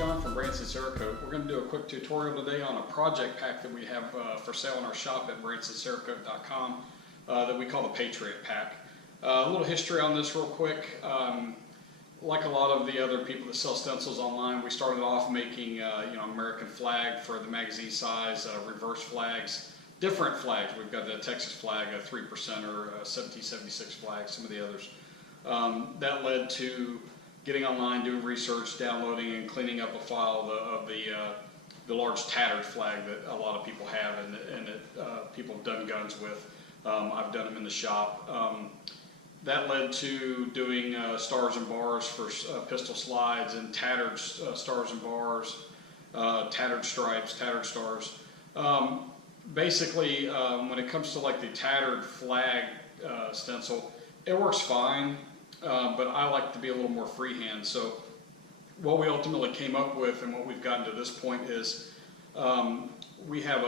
John from Branson, Cerakote. We're going to do a quick tutorial today on a project pack that we have for sale in our shop at bransonscerakote.com that we call the Patriot pack. A little history on this real quick. Like a lot of the other people that sell stencils online, we started off making American flag for the magazine size, reverse flags, different flags. We've got the Texas flag, a 3%er, 1776 flag, some of the others. That led to getting online, doing research, downloading and cleaning up a file of the large tattered flag that a lot of people have and that people have done guns with. I've done them in the shop. That led to doing stars and bars for pistol slides and tattered stars and bars, tattered stripes, tattered stars. Basically, when it comes to like the tattered flag stencil, it works fine. But I like to be a little more freehand. So what we ultimately came up with and what we've gotten to this point is we have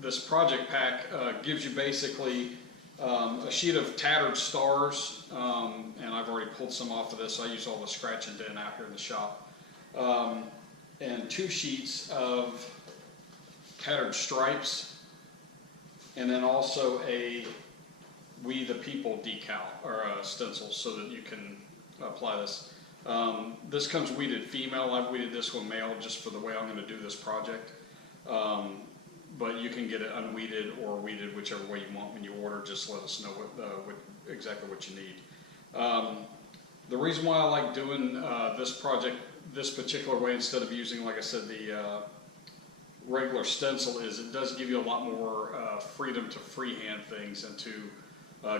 this project pack gives you basically a sheet of tattered stars, and I've already pulled some off of this. I use all the scratch and dent out here in the shop, and 2 sheets of tattered stripes, and then also a We the People decal or stencil so that you can apply this. This comes weeded female. I've weeded this one male just for the way I'm going to do this project. But you can get it unweeded or weeded, whichever way you want when you order. Just let us know exactly what you need. The reason why I like doing this project this particular way instead of using, like I said, the regular stencil is it does give you a lot more freedom to freehand things and to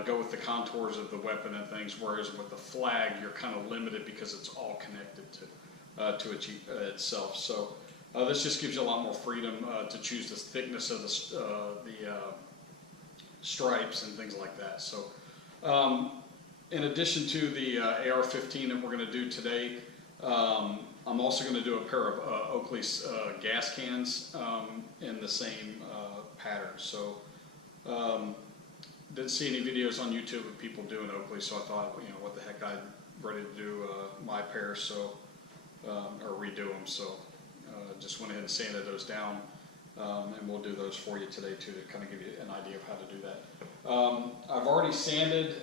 go with the contours of the weapon and things, whereas with the flag you're kind of limited because it's all connected to itself. So this just gives you a lot more freedom to choose the thickness of the stripes and things like that. So in addition to the AR15 that we're going to do today, I'm also going to do a pair of Oakley gas cans in the same pattern. So didn't see any videos on YouTube of people doing Oakley, so I thought, what the heck, I'm ready to do my pair, so or redo them. So just went ahead and sanded those down, and we'll do those for you today too, to kind of give you an idea of how to do that. I've already sanded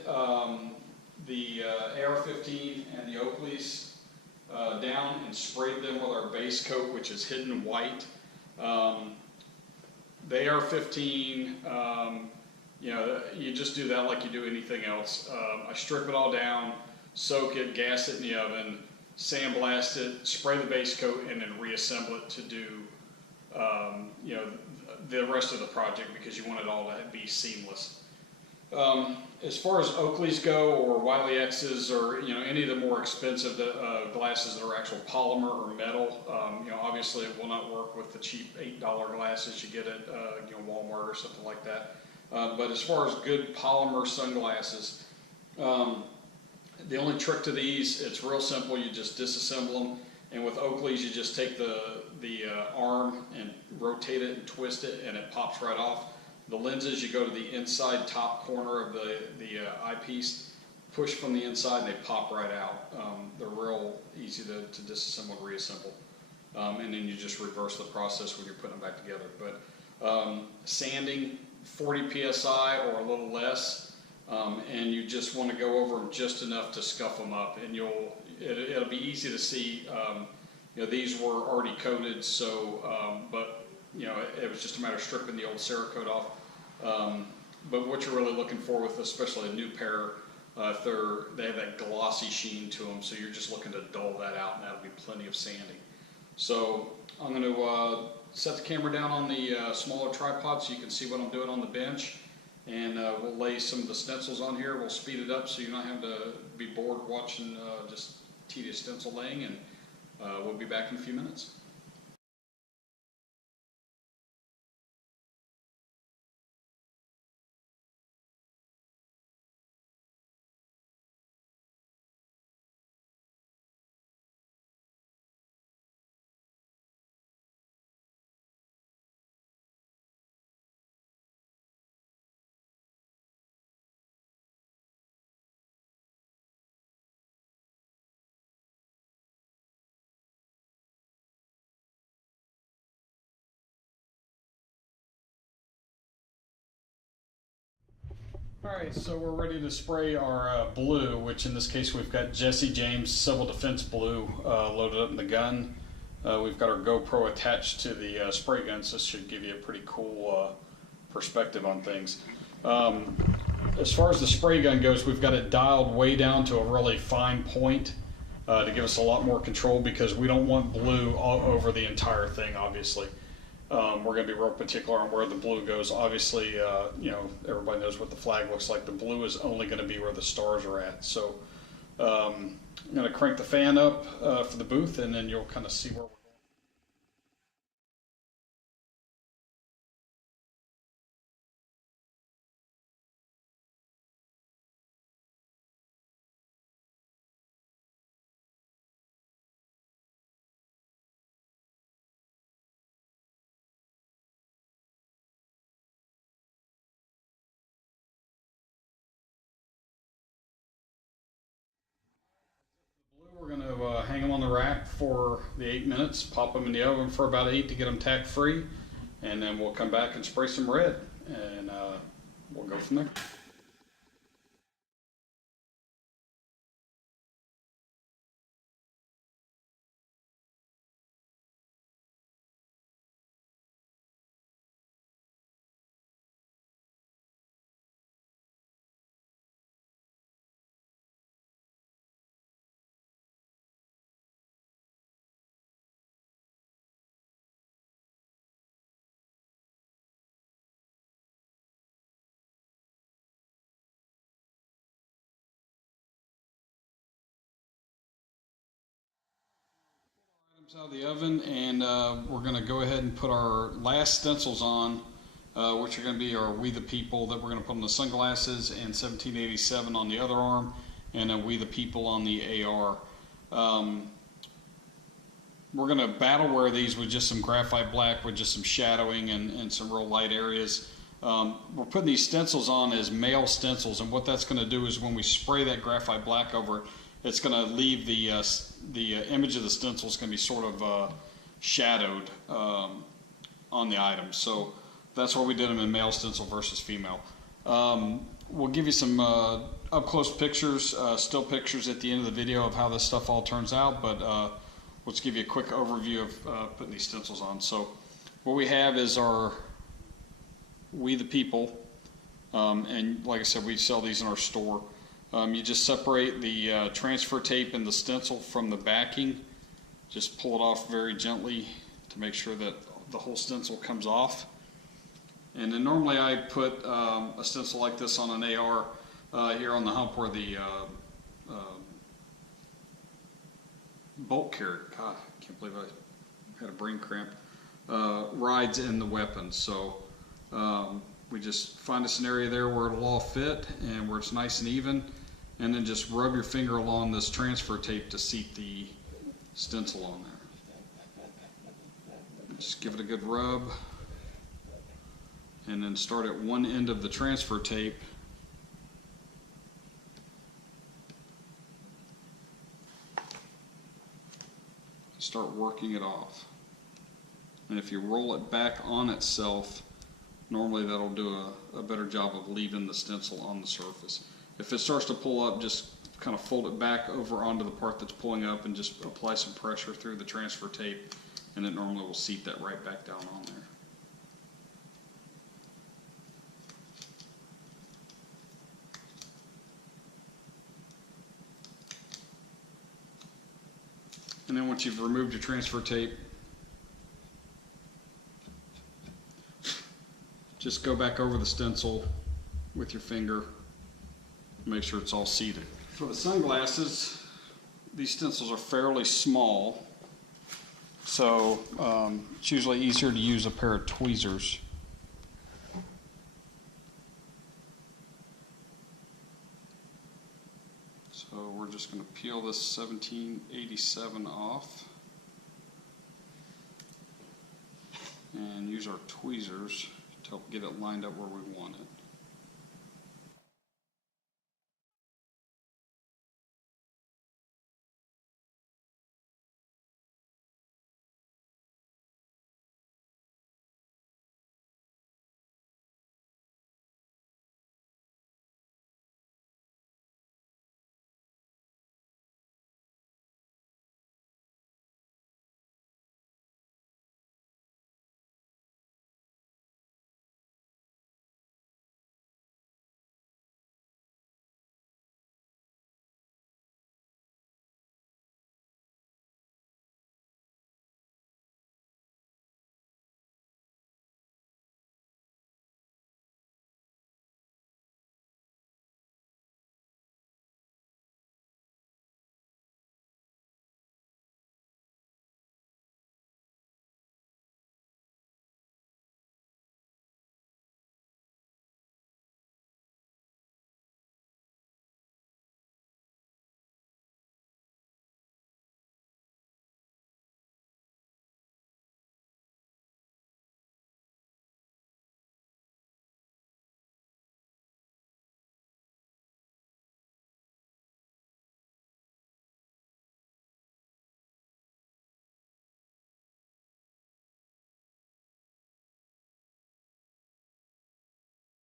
the AR15 and the Oakleys down and sprayed them with our base coat, which is hidden white. The AR15, you just do that like you do anything else. I strip it all down, soak it, gas it in the oven, sandblast it, spray the base coat, and then reassemble it to do the rest of the project because you want it all to be seamless. As far as Oakleys go, or Wiley X's, or any of the more expensive glasses that are actual polymer or metal, obviously it will not work with the cheap $8 glasses you get at Walmart or something like that. But as far as good polymer sunglasses, the only trick to these, it's real simple. You just disassemble them, and with Oakleys you just take the arm and rotate it and twist it, and it pops right off. The lenses, you go to the inside top corner of the eyepiece, push from the inside, and they pop right out. They're real easy to disassemble and reassemble, and then you just reverse the process when you're putting them back together. But sanding 40 psi or a little less, and you just want to go over them just enough to scuff them up, and it'll be easy to see. These were already coated, so but it was just a matter of stripping the old Cerakote off. But what you're really looking for with especially a new pair, they have that glossy sheen to them, so you're just looking to dull that out, and that'll be plenty of sanding. So I'm going to set the camera down on the smaller tripod so you can see what I'm doing on the bench, and we'll lay some of the stencils on here. We'll speed it up so you're not having to be bored watching just tedious stencil laying, and we'll be back in a few minutes. Alright, so we're ready to spray our blue, which in this case we've got Jesse James Civil Defense Blue loaded up in the gun. We've got our GoPro attached to the spray gun, so this should give you a pretty cool perspective on things. As far as the spray gun goes, we've got it dialed way down to a really fine point to give us a lot more control, because we don't want blue all over the entire thing, obviously. We're going to be real particular on where the blue goes. Obviously, you know, everybody knows what the flag looks like. The blue is only going to be where the stars are at. So I'm going to crank the fan up for the booth, and then you'll kind of see where we're going. We're going to hang them on the rack for the 8 minutes, pop them in the oven for about 8 to get them tack free, and then we'll come back and spray some red, and we'll go from there. Out of the oven, and we're going to go ahead and put our last stencils on, which are going to be our We the People that we're going to put on the sunglasses, and 1787 on the other arm, and then We the People on the AR. We're going to battle wear these with just some graphite black with just some shadowing and some real light areas. We're putting these stencils on as male stencils, and what that's going to do is when we spray that graphite black over it, it's going to leave the image of the stencil is going to be sort of shadowed on the item. So that's why we did them in male stencil versus female. We'll give you some up-close pictures, still pictures at the end of the video of how this stuff all turns out, but let's give you a quick overview of putting these stencils on. So what we have is our We the People, and like I said, we sell these in our store. You just separate the transfer tape and the stencil from the backing. Just pull it off very gently to make sure that the whole stencil comes off. And then normally I put a stencil like this on an AR here on the hump where the bolt carrier, God, I can't believe I had a brain cramp, rides in the weapon. So we just find us an area there where it'll all fit and where it's nice and even, and then just rub your finger along this transfer tape to seat the stencil on there. Just give it a good rub, and then start at one end of the transfer tape start working it off. And if you roll it back on itself, normally that'll do a better job of leaving the stencil on the surface. If it starts to pull up, just kind of fold it back over onto the part that's pulling up and just apply some pressure through the transfer tape, and it normally will seat that right back down on there. And then once you've removed your transfer tape, just go back over the stencil with your finger, make sure it's all seated. For the sunglasses, these stencils are fairly small, so it's usually easier to use a pair of tweezers. So we're just going to peel this 1787 off and use our tweezers to help get it lined up where we want it.